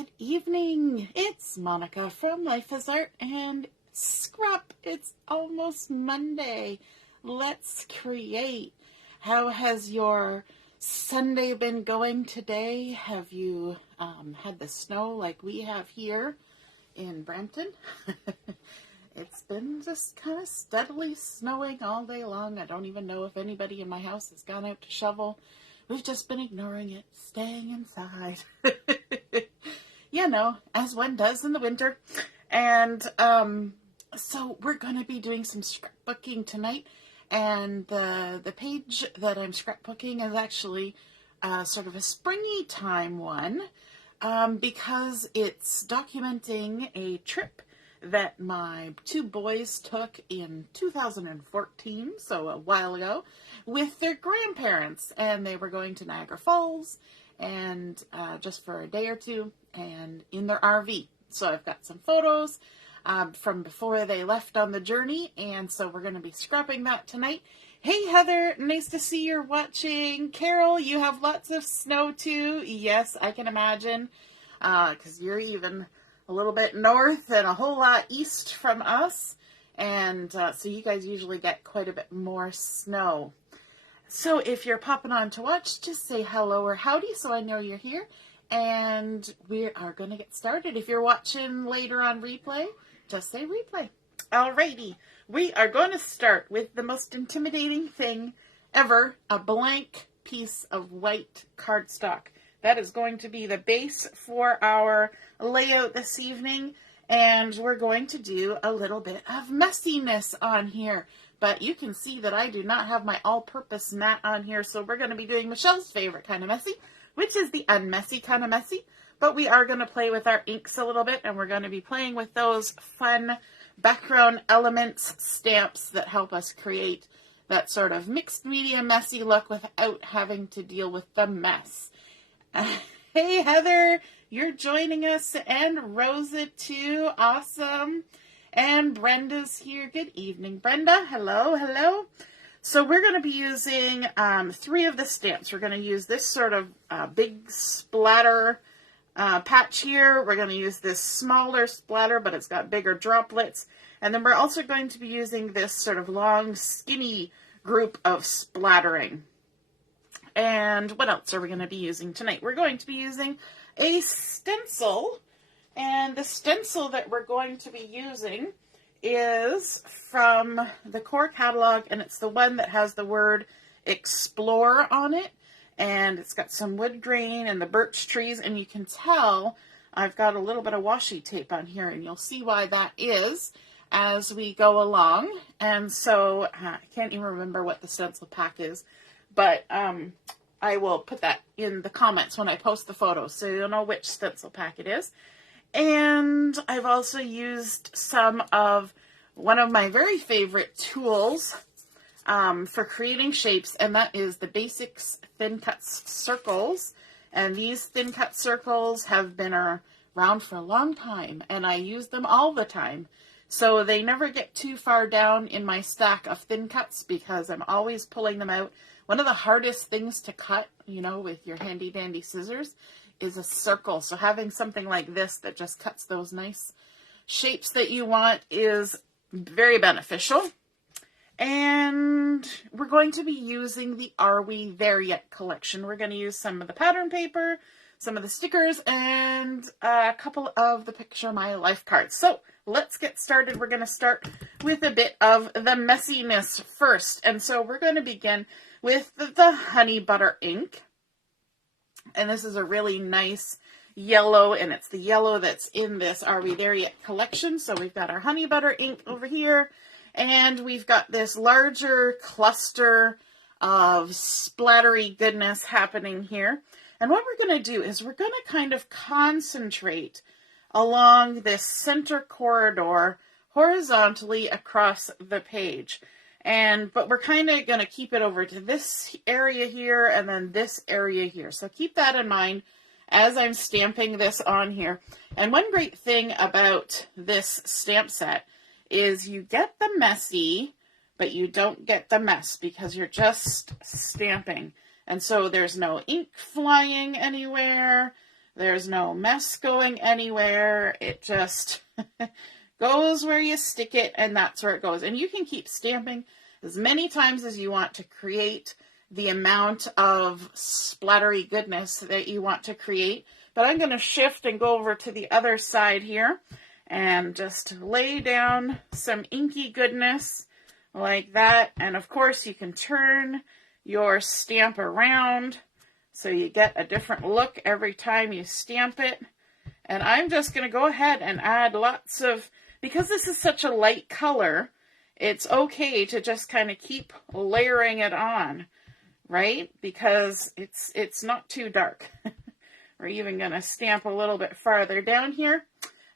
Good evening. It's Monica from Life is Art and Scrap. It's almost Monday. Let's create. How has your Sunday been going today? Have you had the snow like we have here in Brampton? It's been just kind of steadily snowing all day long. I don't even know if anybody in my house has gone out to shovel. We've just been ignoring it, staying inside. You know, as one does in the winter. And so we're going to be doing some scrapbooking tonight. And the page that I'm scrapbooking is actually sort of a springy time one because it's documenting a trip that my two boys took in 2014, so a while ago, with their grandparents. And they were going to Niagara Falls and just for a day or two and in their RV. So I've got some photos from before they left on the journey, and so we're going to be scrapping that tonight. Hey Heather, nice to see you're watching. Carol, you have lots of snow too. Yes, I can imagine, because you're even a little bit north and a whole lot east from us, and so you guys usually get quite a bit more snow. So if you're popping on to watch, just say hello or howdy so I know you're here, and we are going to get started. If you're watching later on replay, just say replay. Alrighty, we are going to start with the most intimidating thing ever, a blank piece of white cardstock. That is going to be the base for our layout this evening, and we're going to do a little bit of messiness on here. But you can see that I do not have my all-purpose mat on here, so we're going to be doing Michelle's favorite kind of messy, which is the unmessy kind of messy. But we are going to play with our inks a little bit, and we're going to be playing with those fun background elements stamps that help us create that sort of mixed media messy look without having to deal with the mess. Hey Heather, you're joining us, and Rosa too. Awesome. And Brenda's here. Good evening, Brenda. Hello, hello. So we're going to be using 3 of the stamps. We're going to use this sort of big splatter patch here. We're going to use this smaller splatter, but it's got bigger droplets. And then we're also going to be using this sort of long, skinny group of splattering. And what else are we going to be using tonight? We're going to be using a stencil. And the stencil that we're going to be using is from the core catalog, and it's the one that has the word explore on it, and it's got some wood grain and the birch trees, and you can tell I've got a little bit of washi tape on here, and you'll see why that is as we go along. And so I can't even remember what the Stencil Pack is, but I will put that in the comments when I post the photos so you'll know which Stencil Pack it is. And I've also used some of one of my very favorite tools for creating shapes, and that is the Basics Thin Cut Circles. And these thin cut circles have been around for a long time, and I use them all the time. So they never get too far down in my stack of thin cuts because I'm always pulling them out. One of the hardest things to cut, you know, with your handy dandy scissors is a circle. So having something like this that just cuts those nice shapes that you want is very beneficial. And we're going to be using the Are We There Yet collection. We're going to use some of the pattern paper, some of the stickers, and a couple of the Picture My Life cards. So let's get started. We're going to start with a bit of the messiness first. And so we're going to begin with the honey butter ink. And this is a really nice yellow, and it's the yellow that's in this Are We There Yet collection. So we've got our honey butter ink over here, and we've got this larger cluster of splattery goodness happening here. And what we're going to do is we're going to kind of concentrate along this center corridor horizontally across the page. But we're kind of going to keep it over to this area here and then this area here. So keep that in mind as I'm stamping this on here. And one great thing about this stamp set is you get the messy, but you don't get the mess because you're just stamping. And so there's no ink flying anywhere. There's no mess going anywhere. It just goes where you stick it, and that's where it goes. And you can keep stamping as many times as you want to create the amount of splattery goodness that you want to create. But I'm going to shift and go over to the other side here and just lay down some inky goodness like that. And of course you can turn your stamp around so you get a different look every time you stamp it. And I'm just going to go ahead and add lots of, because this is such a light color, it's okay to just kind of keep layering it on, right? Because it's not too dark. We're even going to stamp a little bit farther down here.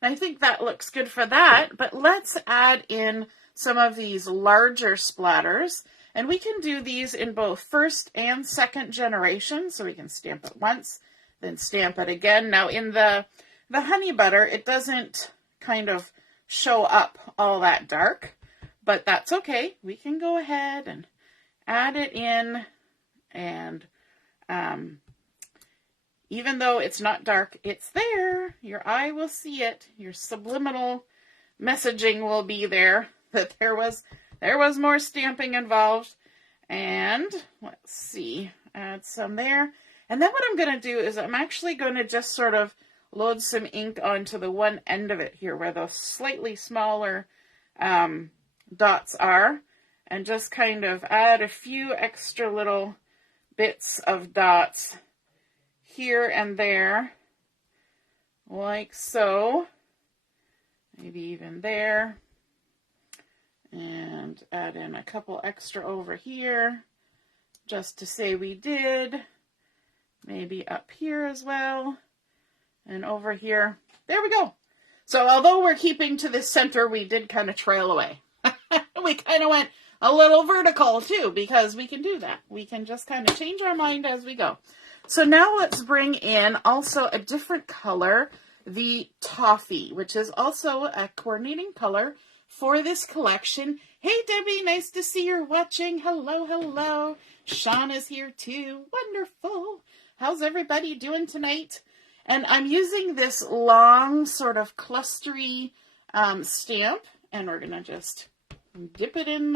And I think that looks good for that, but let's add in some of these larger splatters. And we can do these in both first and second generation. So we can stamp it once, then stamp it again. Now in the honey butter, it doesn't kind of show up all that dark, but that's okay. We can go ahead and add it in, and even though it's not dark, it's there. Your eye will see it. Your subliminal messaging will be there that there was more stamping involved. And let's see, add some there. And then what I'm going to do is I'm actually going to just sort of load some ink onto the one end of it here where those slightly smaller dots are, and just kind of add a few extra little bits of dots here and there, like so, maybe even there, and add in a couple extra over here, just to say we did, maybe up here as well, and over here. There we go. So although we're keeping to the center, we did kind of trail away. We kind of went a little vertical too, because we can do that. We can just kind of change our mind as we go. So now let's bring in also a different color, the Toffee, which is also a coordinating color for this collection. Hey Debbie, nice to see you're watching. Hello, hello. Sean is here too. Wonderful. How's everybody doing tonight? And I'm using this long sort of clustery stamp, and we're going to just dip it in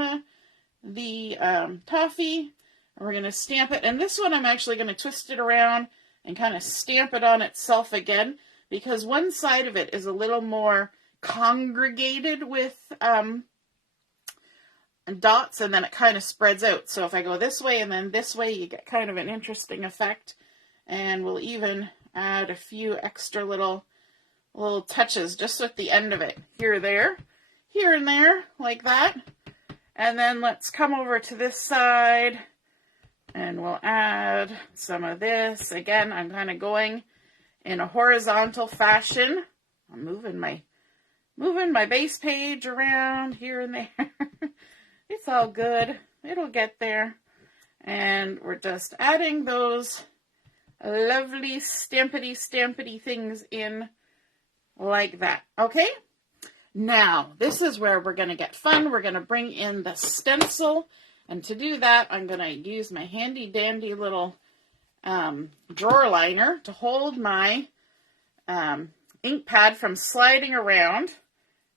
the Toffee. We're going to stamp it, and this one I'm actually going to twist it around and kind of stamp it on itself again, because one side of it is a little more congregated with dots, and then it kind of spreads out. So if I go this way and then this way, you get kind of an interesting effect. And we'll even add a few extra little touches just at the end of it, here, there, here and there, like that. And then let's come over to this side, and we'll add some of this. Again, I'm kind of going in a horizontal fashion. I'm moving my base page around here and there. It's all good. It'll get there. And we're just adding those lovely stampity things in like that. Okay? Now, this is where we're going to get fun. We're going to bring in the stencil. And to do that, I'm going to use my handy dandy little drawer liner to hold my ink pad from sliding around.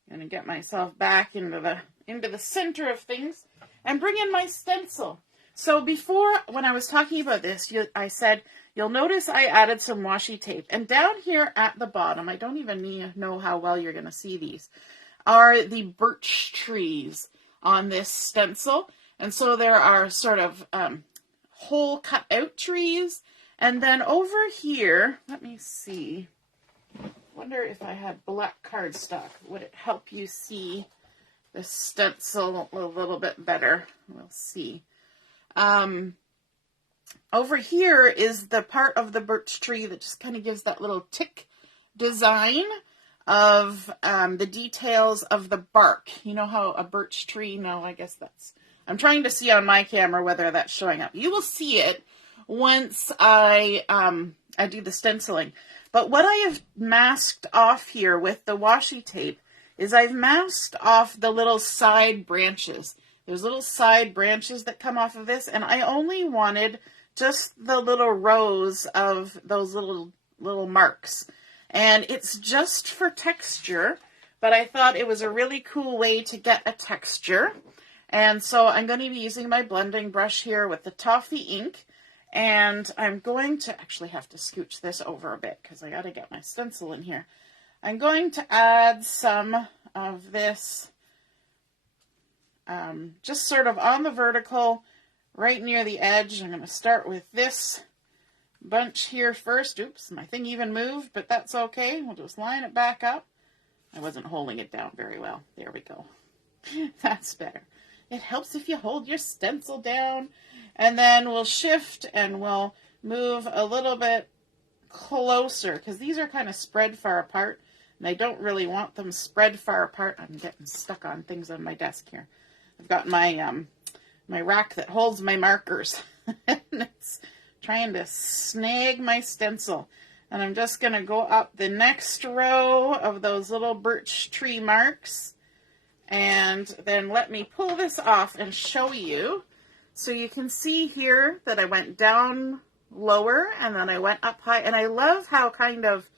I'm going to get myself back into the center of things and bring in my stencil. So before, when I was talking about this, I said, you'll notice I added some washi tape. And down here at the bottom, I don't even know how well you're going to see these, are the birch trees on this stencil. And so there are sort of whole cut out trees. And then over here, let me see. Wonder if I had black cardstock. Would it help you see the stencil a little bit better? We'll see. Over here is the part of the birch tree that just kind of gives that little tick design of the details of the bark. You know how a birch tree, no, I guess that's, I'm trying to see on my camera whether that's showing up. You will see it once I do the stenciling. But what I have masked off here with the washi tape is I've masked off the little side branches. There's little side branches that come off of this, and I only wanted just the little rows of those little little marks. And it's just for texture, but I thought it was a really cool way to get a texture. And so I'm going to be using my blending brush here with the Toffee ink. And I'm going to actually have to scooch this over a bit because I got to get my stencil in here. I'm going to add some of this just sort of on the vertical, right near the edge. I'm going to start with this bunch here first. Oops, my thing even moved, but that's okay. We'll just line it back up. I wasn't holding it down very well. There we go. That's better. It helps if you hold your stencil down. And then we'll shift and we'll move a little bit closer because these are kind of spread far apart. And I don't really want them spread far apart. I'm getting stuck on things on my desk here. I've got my my rack that holds my markers. And it's trying to snag my stencil. And I'm just going to go up the next row of those little birch tree marks. And then let me pull this off and show you. So you can see here that I went down lower and then I went up high. And I love how kind of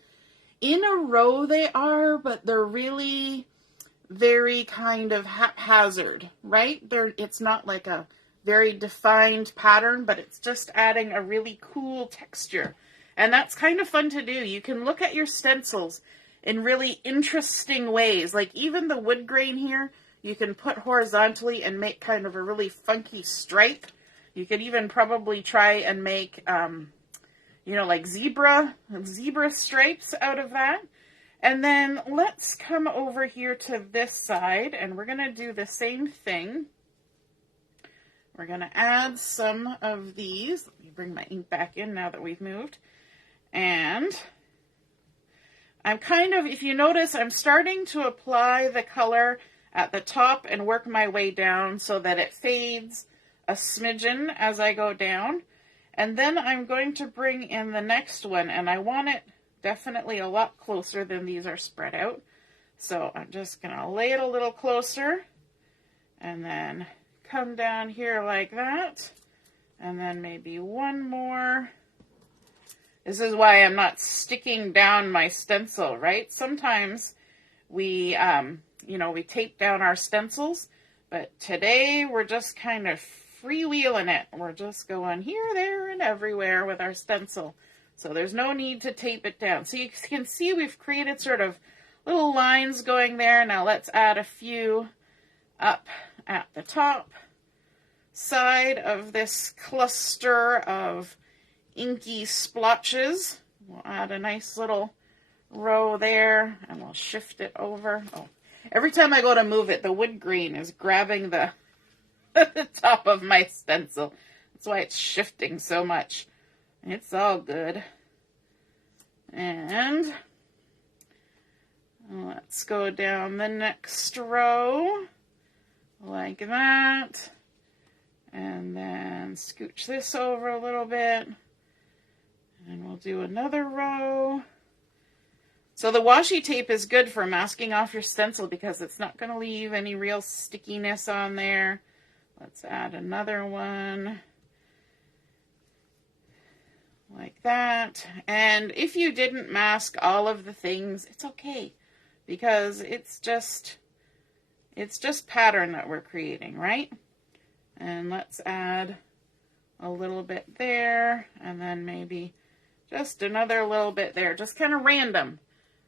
in a row they are, but they're really very kind of haphazard, right? It's not like a very defined pattern, but it's just adding a really cool texture. And that's kind of fun to do. You can look at your stencils in really interesting ways. Like even the wood grain here, you can put horizontally and make kind of a really funky stripe. You could even probably try and make, you know, like zebra stripes out of that. And then let's come over here to this side and we're going to do the same thing. We're going to add some of these. Let me bring my ink back in now that we've moved. And I'm kind of, if you notice, I'm starting to apply the color at the top and work my way down so that it fades a smidgen as I go down. And then I'm going to bring in the next one, and I want it definitely a lot closer than these are spread out. So I'm just going to lay it a little closer and then come down here like that. And then maybe one more. This is why I'm not sticking down my stencil, right? Sometimes we, you know, we tape down our stencils, but today we're just kind of freewheeling it. We're just going here, there, and everywhere with our stencil. So there's no need to tape it down. So you can see we've created sort of little lines going there. Now let's add a few up at the top side of this cluster of inky splotches. We'll add a nice little row there and we'll shift it over. Oh, every time I go to move it, the wood grain is grabbing the, the top of my stencil. That's why it's shifting so much. It's all good. And let's go down the next row like that. And then scooch this over a little bit. And we'll do another row. So the washi tape is good for masking off your stencil because it's not going to leave any real stickiness on there. Let's add another one. Like that. And if you didn't mask all of the things, it's okay. Because it's just pattern that we're creating, right? And let's add a little bit there. And then maybe just another little bit there. Just kind of random.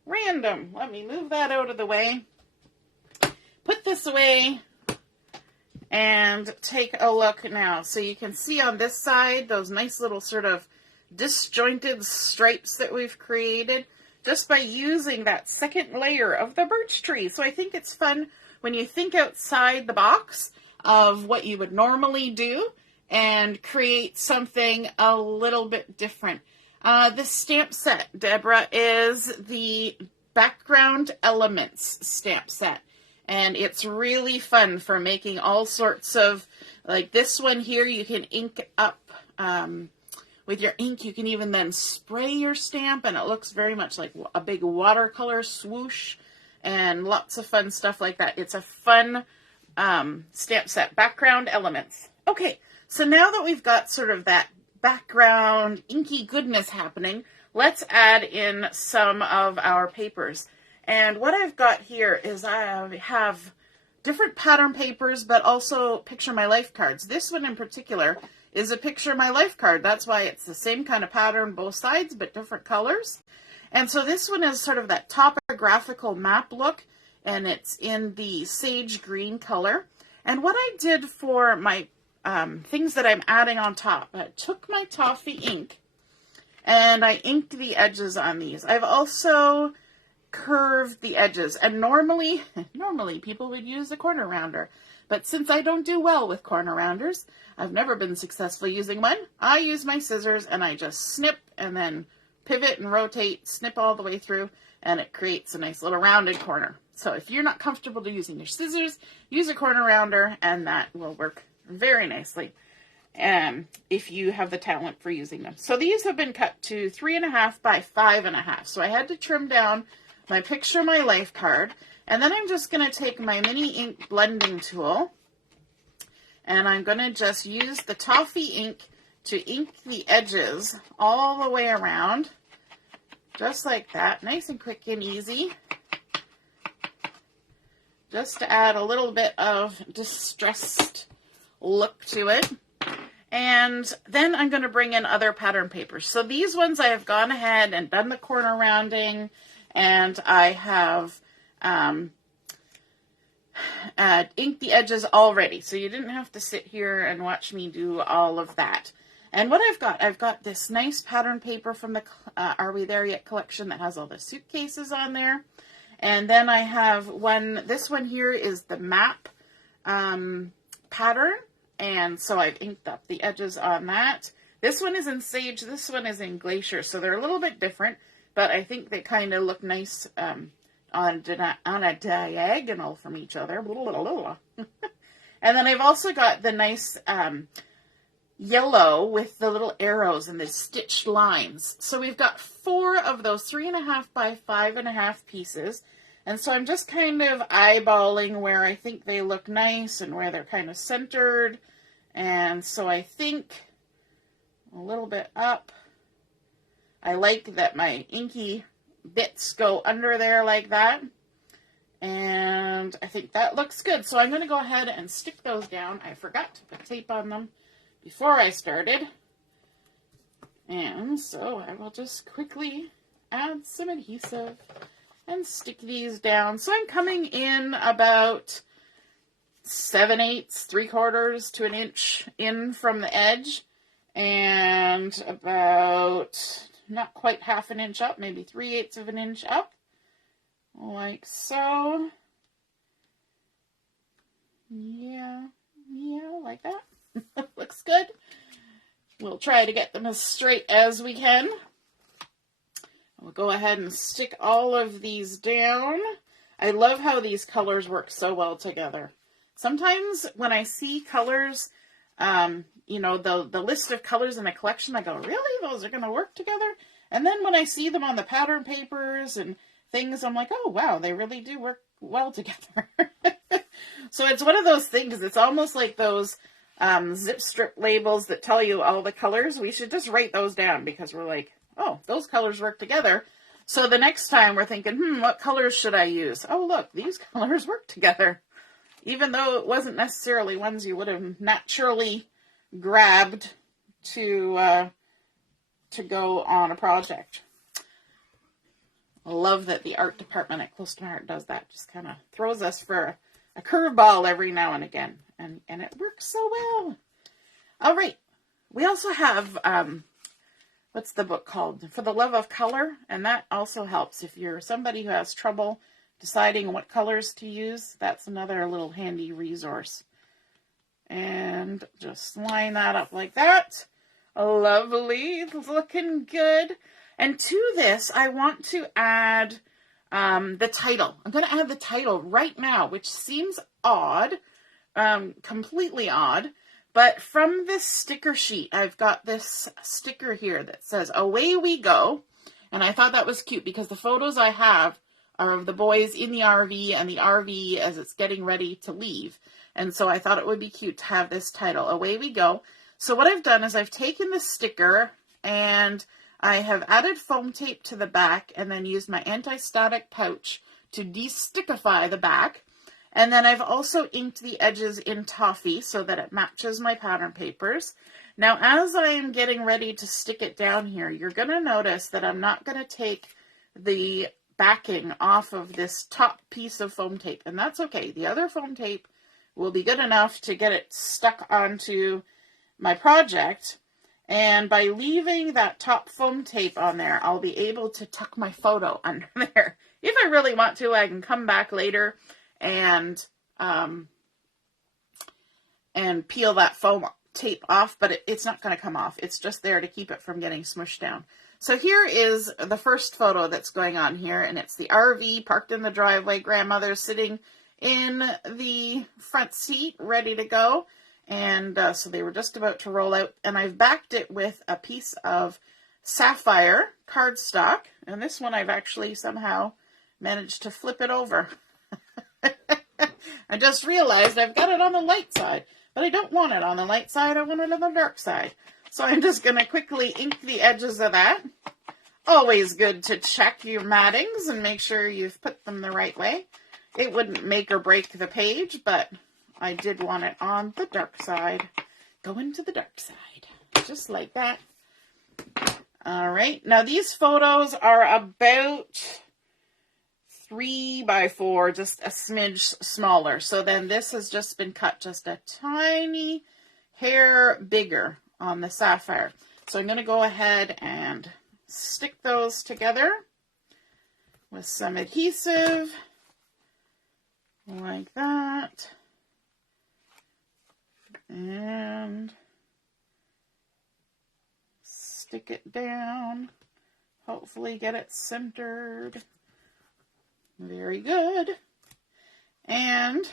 Random. Let me move that out of the way. Put this away. And take a look now. So you can see on this side, those nice little sort of disjointed stripes that we've created just by using that second layer of the birch tree. So I think it's fun when you think outside the box of what you would normally do and create something a little bit different. This stamp set, Deborah, is the Background Elements stamp set. And it's really fun for making all sorts of, like this one here, you can ink up with your ink. You can even then spray your stamp, and it looks very much like a big watercolor swoosh, and lots of fun stuff like that. It's a fun stamp set, Background Elements. Okay, so now that we've got sort of that background inky goodness happening, let's add in some of our papers. And what I've got here is I have different pattern papers, but also Picture My Life cards. This one in particular is a Picture My Life card. That's why it's the same kind of pattern both sides, but different colors. And so this one is sort of that topographical map look, and it's in the sage green color. And what I did for my things that I'm adding on top, I took my Toffee ink and I inked the edges on these. I've also curved the edges, and normally people would use a corner rounder, but since I don't do well with corner rounders, I've never been successful using one. I use my scissors and I just snip and then pivot and rotate, snip all the way through, and it creates a nice little rounded corner. So if you're not comfortable using your scissors, use a corner rounder and that will work very nicely. If you have the talent for using them. So these have been cut to 3.5 by 5.5. So I had to trim down my Picture My Life card, and then I'm just going to take my mini ink blending tool, and I'm going to just use the Toffee ink to ink the edges all the way around, just like that, nice and quick and easy, just to add a little bit of distressed look to it. And then I'm going to bring in other pattern papers. So these ones I have gone ahead and done the corner rounding, and I have inked the edges already. So you didn't have to sit here and watch me do all of that. And what I've got this nice pattern paper from the Are We There Yet collection that has all the suitcases on there. And then I have this one here is the map pattern. And so I've inked up the edges on that. This one is in sage, this one is in glacier, so they're a little bit different, but I think they kind of look nice on a diagonal from each other. And then I've also got the nice yellow with the little arrows and the stitched lines. So we've got 4 of those 3.5 by 5.5 pieces. And so I'm just kind of eyeballing where I think they look nice and where they're kind of centered. And so I think a little bit up. I like that my inky bits go under there like that. And I think that looks good. So I'm going to go ahead and stick those down. I forgot to put tape on them before I started. And so I will just quickly add some adhesive and stick these down. So I'm coming in about 7/8, 3/4 to an inch in from the edge, and about not quite half an inch up, maybe 3/8 of an inch up, like so. Yeah, like that. Looks good. We'll try to get them as straight as we can. We'll go ahead and stick all of these down. I love how these colors work so well together. Sometimes when I see colors, you know, the list of colors in a collection, I go, really? Those are going to work together? And then when I see them on the pattern papers and things, I'm like, oh, wow, they really do work well together. So it's one of those things. It's almost like those zip strip labels that tell you all the colors. We should just write those down because we're like, oh, those colors work together. So the next time we're thinking, what colors should I use? Oh, look, these colors work together. Even though it wasn't necessarily ones you would have naturally grabbed to go on a project. I love that the art department at Close to My Heart does that. Just kind of throws us for a curveball every now and again. And it works so well. All right. We also have... what's the book called? For the Love of Color. And that also helps if you're somebody who has trouble deciding what colors to use. That's another little handy resource. And just line that up like that. Lovely. It's looking good. And to this, I want to add the title. I'm going to add the title right now, which seems odd, completely odd. But from this sticker sheet, I've got this sticker here that says, "Away we go." And I thought that was cute because the photos I have are of the boys in the RV and the RV as it's getting ready to leave. And so I thought it would be cute to have this title, "Away we go." So what I've done is I've taken the sticker and I have added foam tape to the back and then used my anti-static pouch to de-stickify the back. And then I've also inked the edges in Toffee so that it matches my pattern papers. Now, as I'm getting ready to stick it down here, you're going to notice that I'm not going to take the backing off of this top piece of foam tape. And that's okay. The other foam tape will be good enough to get it stuck onto my project. And by leaving that top foam tape on there, I'll be able to tuck my photo under there. If I really want to, I can come back later and peel that foam tape off, but it's not going to come off. It's just there to keep it from getting smushed down. So here is the first photo that's going on here, and it's the RV parked in the driveway, grandmother sitting in the front seat, ready to go. And so they were just about to roll out, and I've backed it with a piece of sapphire cardstock, and this one I've actually somehow managed to flip it over. I just realized I've got it on the light side, but I don't want it on the light side, I want it on the dark side. So I'm just going to quickly ink the edges of that. Always good to check your mattings and make sure you've put them the right way. It wouldn't make or break the page, but I did want it on the dark side. Go into the dark side, just like that. All right, now these photos are about 3 by 4, just a smidge smaller. So then this has just been cut just a tiny hair bigger on the sapphire. So I'm going to go ahead and stick those together with some adhesive like that. And stick it down. Hopefully get it centered. Very good. And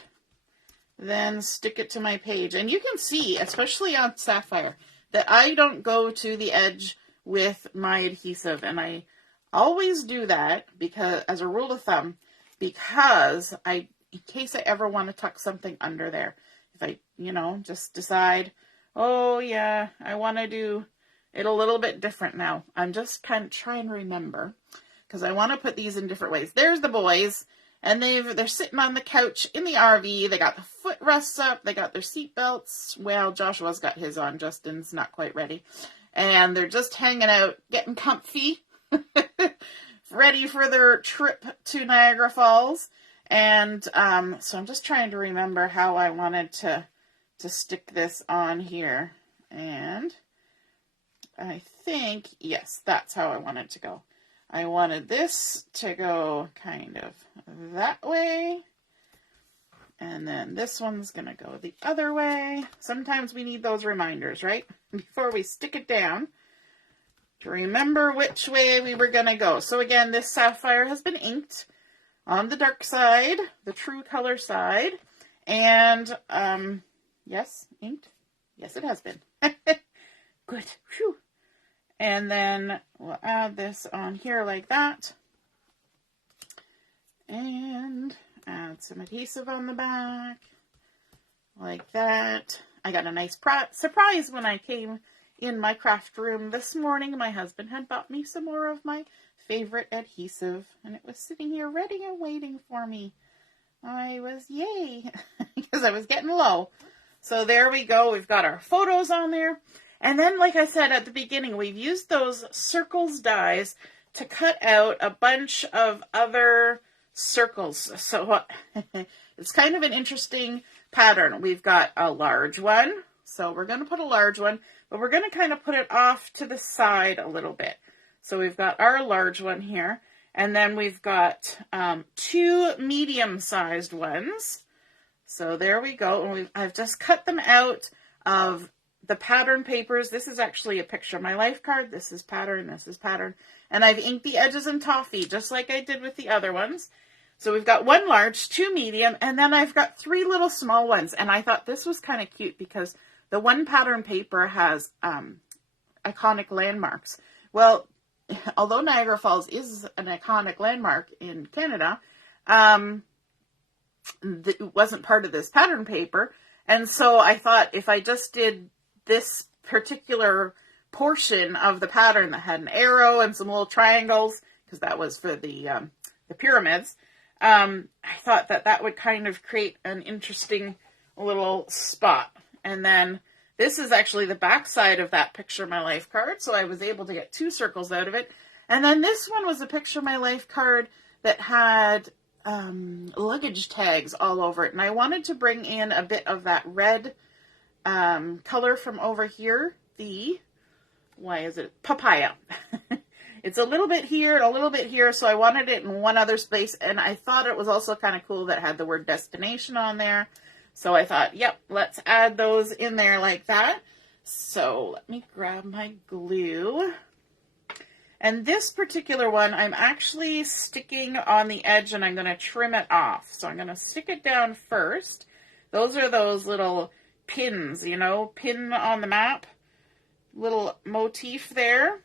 then stick it to my page. And you can see, especially on sapphire, that I don't go to the edge with my adhesive. And I always do that because, as a rule of thumb, because in case I ever want to tuck something under there. If I, just decide, oh yeah, I want to do it a little bit different now. I'm just kind of trying to remember because I want to put these in different ways. There's the boys, and they're sitting on the couch in the RV. They got the footrests up. They got their seat belts. Well, Joshua's got his on. Justin's not quite ready. And they're just hanging out, getting comfy, ready for their trip to Niagara Falls. And so I'm just trying to remember how I wanted to stick this on here. And I think, yes, that's how I wanted to go. I wanted this to go kind of that way. And then this one's going to go the other way. Sometimes we need those reminders, right? Before we stick it down, to remember which way we were going to go. So again, this sapphire has been inked on the dark side, the true color side. And, yes, inked. Yes, it has been. Good. Whew. And then we'll add this on here like that. And add some adhesive on the back. Like that. I got a nice surprise when I came in my craft room this morning. My husband had bought me some more of my favorite adhesive. And it was sitting here ready and waiting for me. I was, yay, because I was getting low. So there we go. We've got our photos on there. And then, like I said at the beginning, we've used those circles dies to cut out a bunch of other circles. So it's kind of an interesting pattern. We've got a large one. So we're going to put a large one, but we're going to kind of put it off to the side a little bit. So we've got our large one here. And then we've got 2 medium-sized ones. So there we go. And I've just cut them out of the pattern papers. This is actually a picture of my life card. This is pattern. This is pattern. And I've inked the edges in Toffee, just like I did with the other ones. So we've got 1 large, 2 medium, and then I've got 3 little small ones. And I thought this was kind of cute because the one pattern paper has iconic landmarks. Well, although Niagara Falls is an iconic landmark in Canada, it wasn't part of this pattern paper. And so I thought if I just did this particular portion of the pattern that had an arrow and some little triangles, because that was for the pyramids, I thought that that would kind of create an interesting little spot. And then this is actually the back side of that Picture My Life card, so I was able to get 2 circles out of it. And then this one was a Picture My Life card that had luggage tags all over it. And I wanted to bring in a bit of that red color from over here. Papaya. It's a little bit here and a little bit here, so I wanted it in one other space. And I thought it was also kind of cool that it had the word destination on there. So I thought, yep, let's add those in there like that. So let me grab my glue. And this particular one, I'm actually sticking on the edge and I'm going to trim it off. So I'm going to stick it down first. Those are those little pins, you know, pin on the map, little motif there.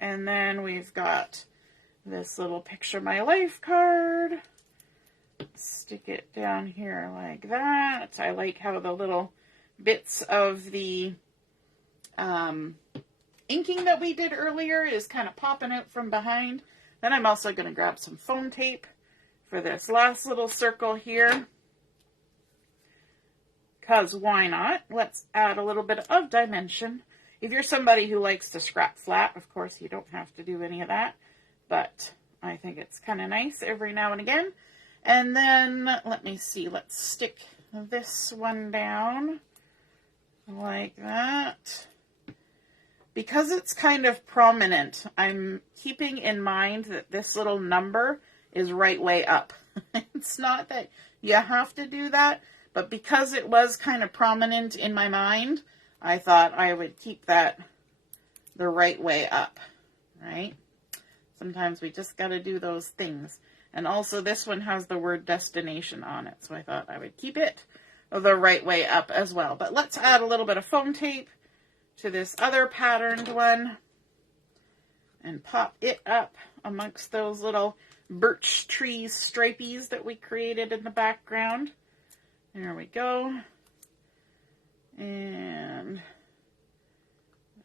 And then we've got this little Picture My Life card. Stick it down here like that. I like how the little bits of the inking that we did earlier is kind of popping out from behind. Then I'm also going to grab some foam tape for this last little circle here. Because why not? Let's add a little bit of dimension. If you're somebody who likes to scrap flat, of course you don't have to do any of that. But I think it's kind of nice every now and again. And then, let me see, let's stick this one down like that. Because it's kind of prominent, I'm keeping in mind that this little number is right way up. It's not that you have to do that, but because it was kind of prominent in my mind, I thought I would keep that the right way up, right? Sometimes we just got to do those things. And also this one has the word destination on it, so I thought I would keep it the right way up as well. But let's add a little bit of foam tape to this other patterned one and pop it up amongst those little birch trees stripies that we created in the background. There we go. And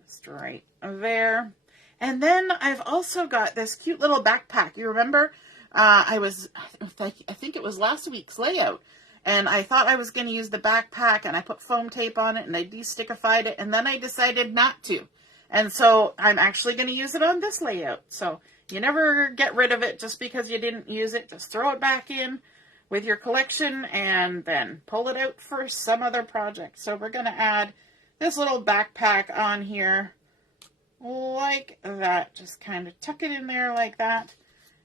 just right there. And then I've also got this cute little backpack. You remember I think it was last week's layout, and I thought I was going to use the backpack, and I put foam tape on it, and I de-stickified it, and then I decided not to. And so I'm actually going to use it on this layout. So you never get rid of it just because you didn't use it. Just throw it back in with your collection and then pull it out for some other project. So we're going to add this little backpack on here like that. Just kind of tuck it in there like that.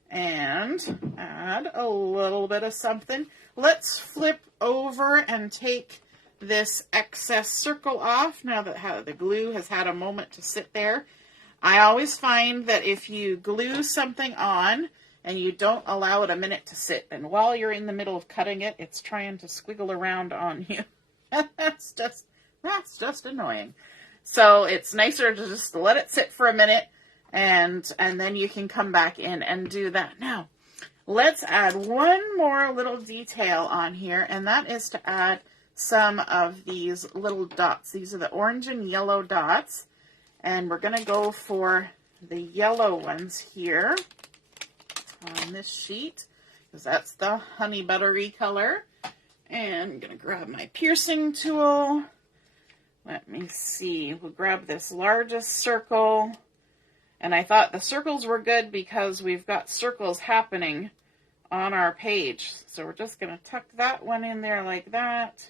And add a little bit of something. Let's flip over and take this excess circle off now that the glue has had a moment to sit there. I always find that if you glue something on and you don't allow it a minute to sit, then while you're in the middle of cutting it, it's trying to squiggle around on you. That's just annoying. So it's nicer to just let it sit for a minute. And then you can come back in and do that. Now, let's add one more little detail on here, and that is to add some of these little dots. These are the orange and yellow dots, and we're going to go for the yellow ones here on this sheet, because that's the honey buttery color. And I'm going to grab my piercing tool. Let me see. We'll grab this largest circle. And I thought the circles were good because we've got circles happening on our page. So we're just going to tuck that one in there like that.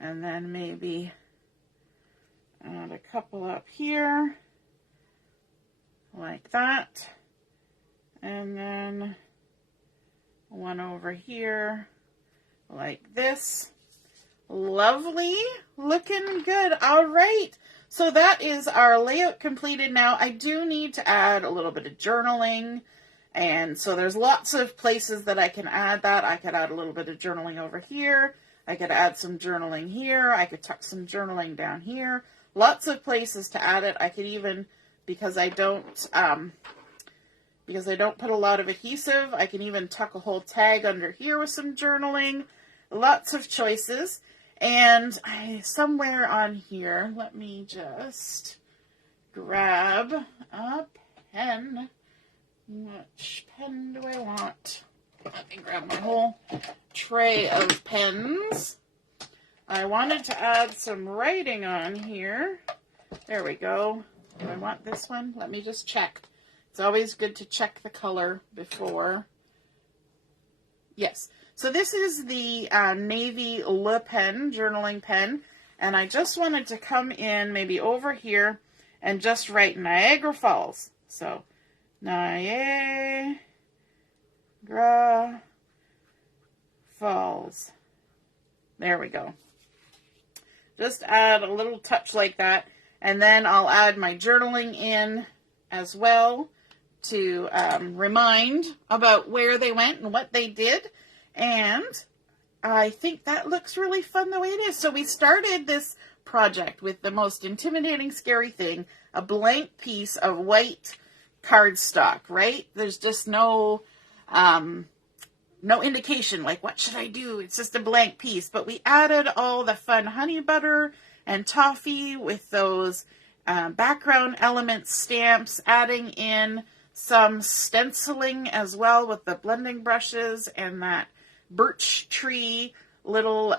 And then maybe add a couple up here like that. And then one over here like this. Lovely. Looking good. All right. So that is our layout completed now. I do need to add a little bit of journaling. And so there's lots of places that I can add that. I could add a little bit of journaling over here. I could add some journaling here. I could tuck some journaling down here. Lots of places to add it. I could even, because I don't put a lot of adhesive, I can even tuck a whole tag under here with some journaling. Lots of choices. And somewhere on here, let me just grab a pen. Which pen do I want? Let me grab my whole tray of pens. I wanted to add some writing on here. There we go. Do I want this one? Let me just check. It's always good to check the color before. Yes. So this is the navy LePen journaling pen. And I just wanted to come in maybe over here and just write Niagara Falls. So Niagara Falls. There we go. Just add a little touch like that. And then I'll add my journaling in as well to remind about where they went and what they did. And I think that looks really fun the way it is. So we started this project with the most intimidating, scary thing, a blank piece of white cardstock, right? There's just no indication, like, what should I do? It's just a blank piece. But we added all the fun honey butter and toffee with those background element stamps, adding in some stenciling as well with the blending brushes and that birch tree little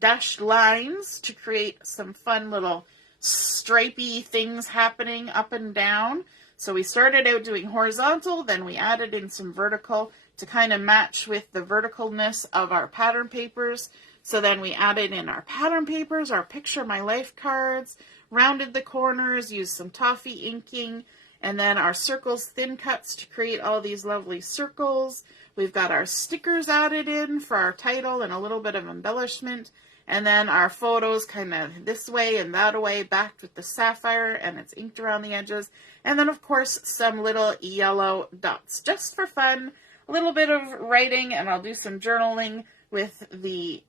dashed lines to create some fun little stripey things happening up and down. So we started out doing horizontal, then we added in some vertical to kind of match with the verticalness of our pattern papers. So then we added in our pattern papers, our Picture My Life cards, rounded the corners, used some toffee inking, and then our circles thin cuts to create all these lovely circles. We've got our stickers added in for our title and a little bit of embellishment. And then our photos kind of this way and that way, backed with the sapphire, and it's inked around the edges. And then, of course, some little yellow dots, just for fun. A little bit of writing, and I'll do some journaling with the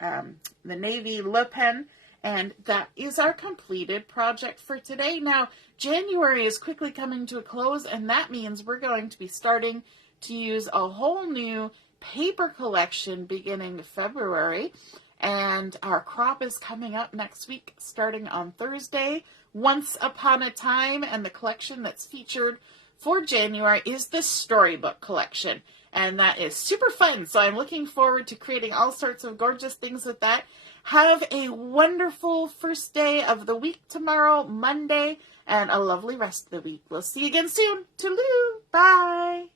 navy LePen. And that is our completed project for today. Now, January is quickly coming to a close, and that means we're going to be starting to use a whole new paper collection beginning February. And our crop is coming up next week, starting on Thursday. Once Upon a Time, and the collection that's featured for January is the Storybook collection. And that is super fun. So I'm looking forward to creating all sorts of gorgeous things with that. Have a wonderful first day of the week tomorrow, Monday, and a lovely rest of the week. We'll see you again soon. Toodaloo. Bye.